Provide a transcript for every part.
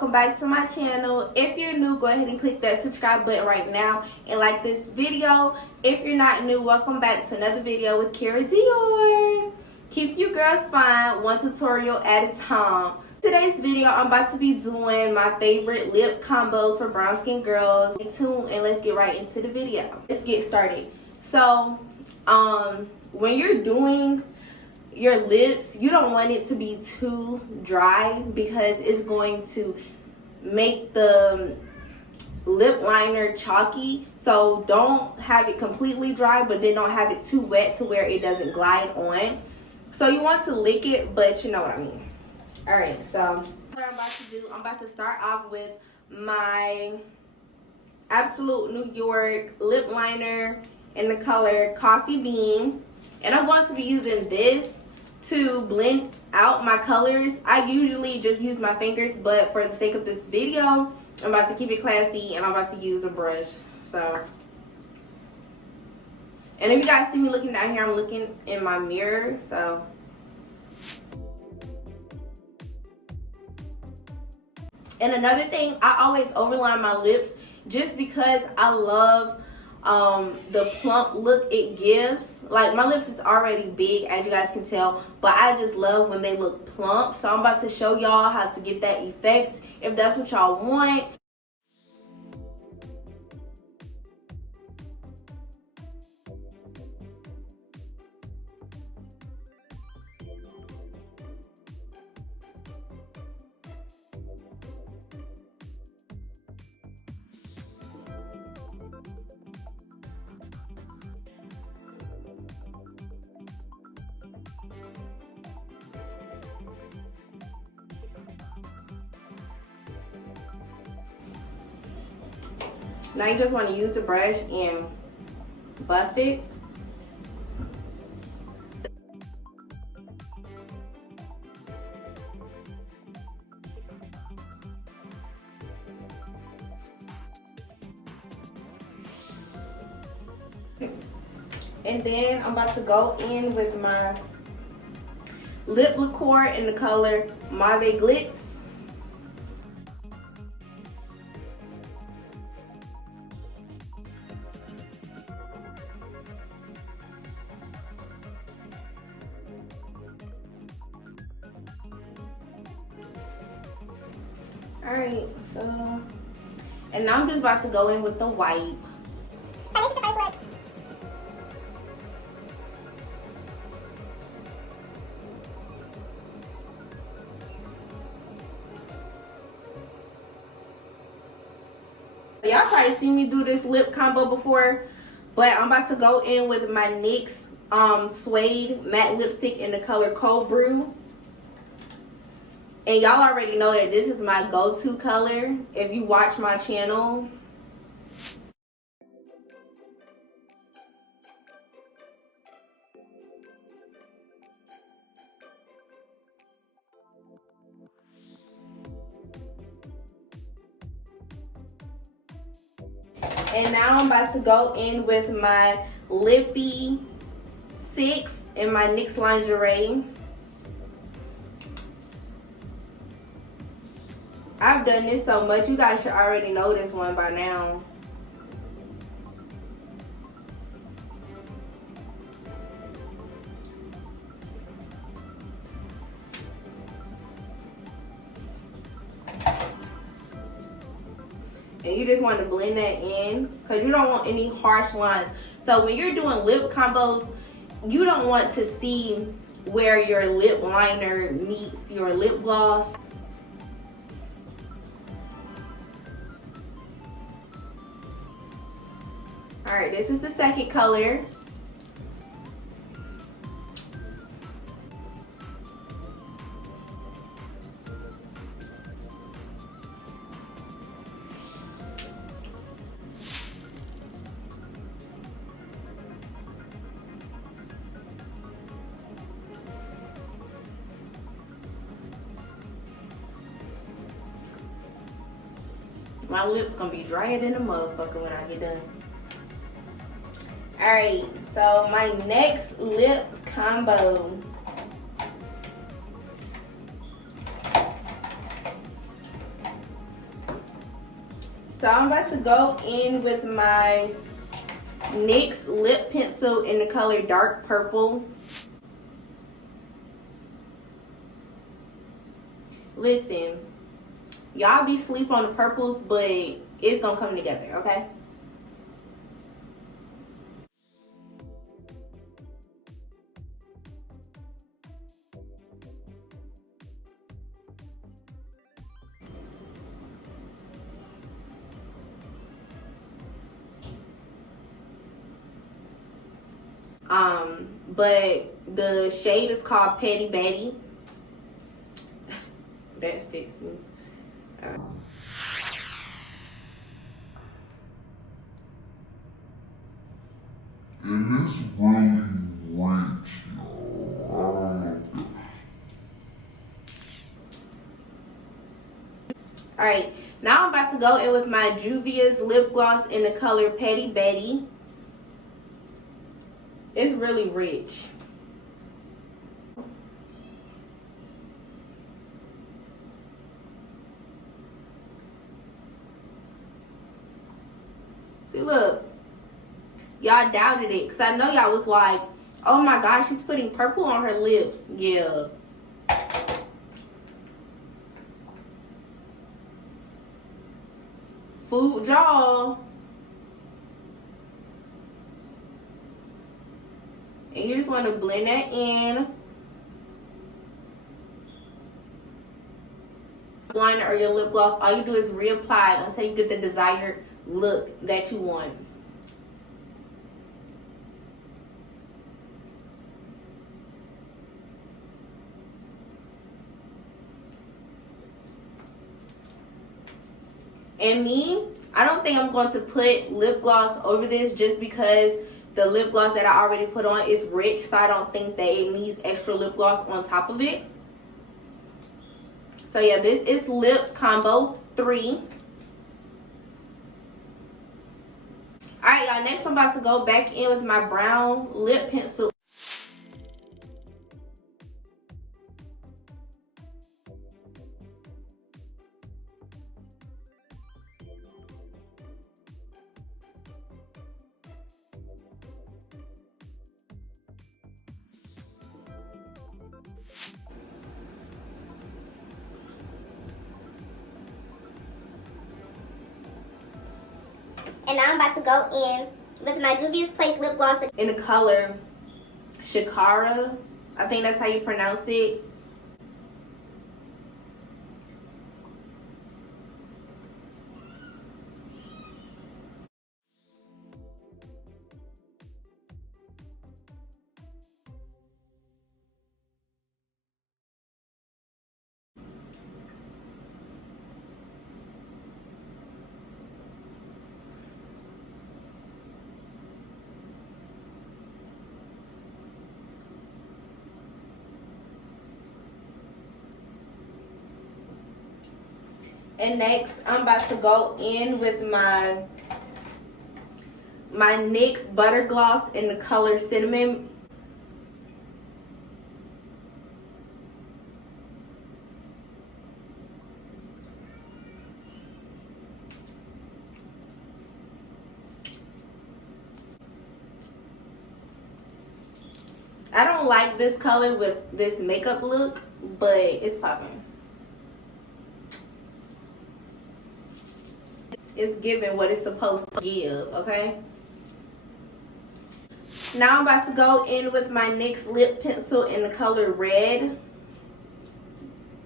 welcome back to my channel. If you're new, go ahead and click that subscribe button right now and like this video. If you're not new, welcome back to another video with KERA DIOR. Keep you girls fine, one tutorial at a time. Today's video, I'm about to be doing my favorite lip combos for brown skin girls. Stay tuned and let's get right into the video. Let's get started. So, when you're doing your lips, you don't want it to be too dry because it's going to make the lip liner chalky. So don't have it completely dry, but then don't have it too wet to where it doesn't glide on. So you want to lick it, but you know what I mean. Alright, so what I'm about to do, I'm about to start off with my Absolute New York lip liner in the color Coffee Bean. And I'm going to be using this to blend out my colors. I usually just use my fingers, but for the sake of this video, I'm about to keep it classy and I'm about to use a brush. So, and if you guys see me looking down here, I'm looking in my mirror. So, and another thing, I always overline my lips just because I love the plump look it gives. Like, my lips is already big, as you guys can tell, but I just love when they look plump. So I'm about to show y'all how to get that effect if that's what y'all want. Now you just want to use the brush and buff it. And then I'm about to go in with my lip liqueur in the color Mauve Glitz. Alright, so, and now I'm just about to go in with the white. So this is the first look. Y'all probably seen me do this lip combo before, but I'm about to go in with my NYX Suede matte lipstick in the color Cold Brew. And y'all already know that this is my go-to color if you watch my channel. And now I'm about to go in with my Lippy 6 in my NYX Lingerie. I've done this so much, you guys should already know this one by now. And you just want to blend that in because you don't want any harsh lines. So when you're doing lip combos, you don't want to see where your lip liner meets your lip gloss. Alright, this is the second color. My lips gonna be drier than a motherfucker when I get done. Alright, so my next lip combo. So I'm about to go in with my NYX lip pencil in the color dark purple. Listen, y'all be sleep on the purples, but it's gonna come together, okay? But the shade is called Petty Betty. That fits me. And it's really rich, y'all. Alright, now I'm about to go in with my Juvia's lip gloss in the color Petty Betty. It's really rich. See, look. Y'all doubted it because I know y'all was like, oh my gosh, she's putting purple on her lips. Yeah. Food y'all. And you just want to blend that in. Liner or your lip gloss, all you do is reapply until you get the desired look that you want. And me, I don't think I'm going to put lip gloss over this just because the lip gloss that I already put on is rich, so I don't think that it needs extra lip gloss on top of it. So yeah, this is lip combo 3. Alright y'all, next I'm about to go back in with my brown lip pencil. And now I'm about to go in with my Juvia's Place lip gloss In the color Shakara. I think that's how you pronounce it. And next, I'm about to go in with my NYX Butter Gloss in the color Cinnamon. I don't like this color with this makeup look, but it's popping. It's giving what it's supposed to give, okay? Now I'm about to go in with my NYX lip pencil in the color Red.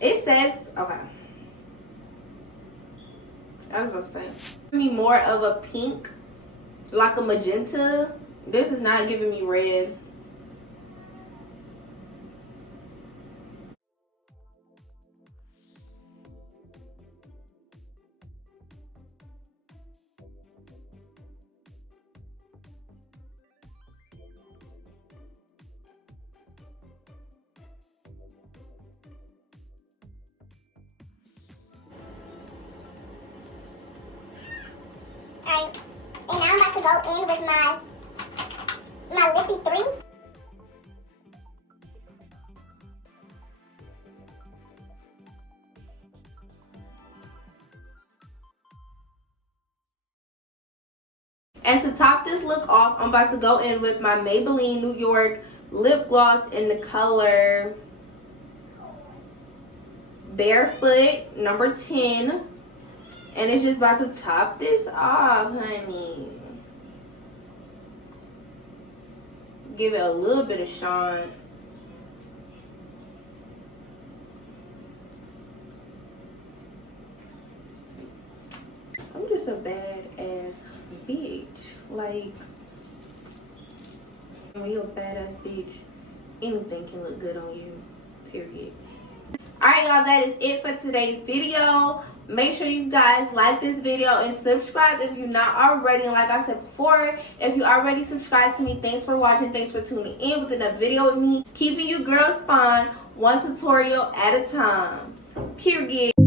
It says, okay. I was about to say, give me more of a pink, like a magenta. This is not giving me red. Alright, and now I'm about to go in with my lippy 3. And to top this look off, I'm about to go in with my Maybelline New York lip gloss in the color Barefoot number 10. And it's just about to top this off, honey. Give it a little bit of shine. I'm just a badass bitch. Like, when you're a badass bitch, anything can look good on you, period. Alright, y'all, that is it for today's video. Make sure you guys like this video and subscribe if you're not already. And like I said before, if you already subscribed to me, thanks for watching. Thanks for tuning in with another video with me. Keeping you girls fun, one tutorial at a time. Period.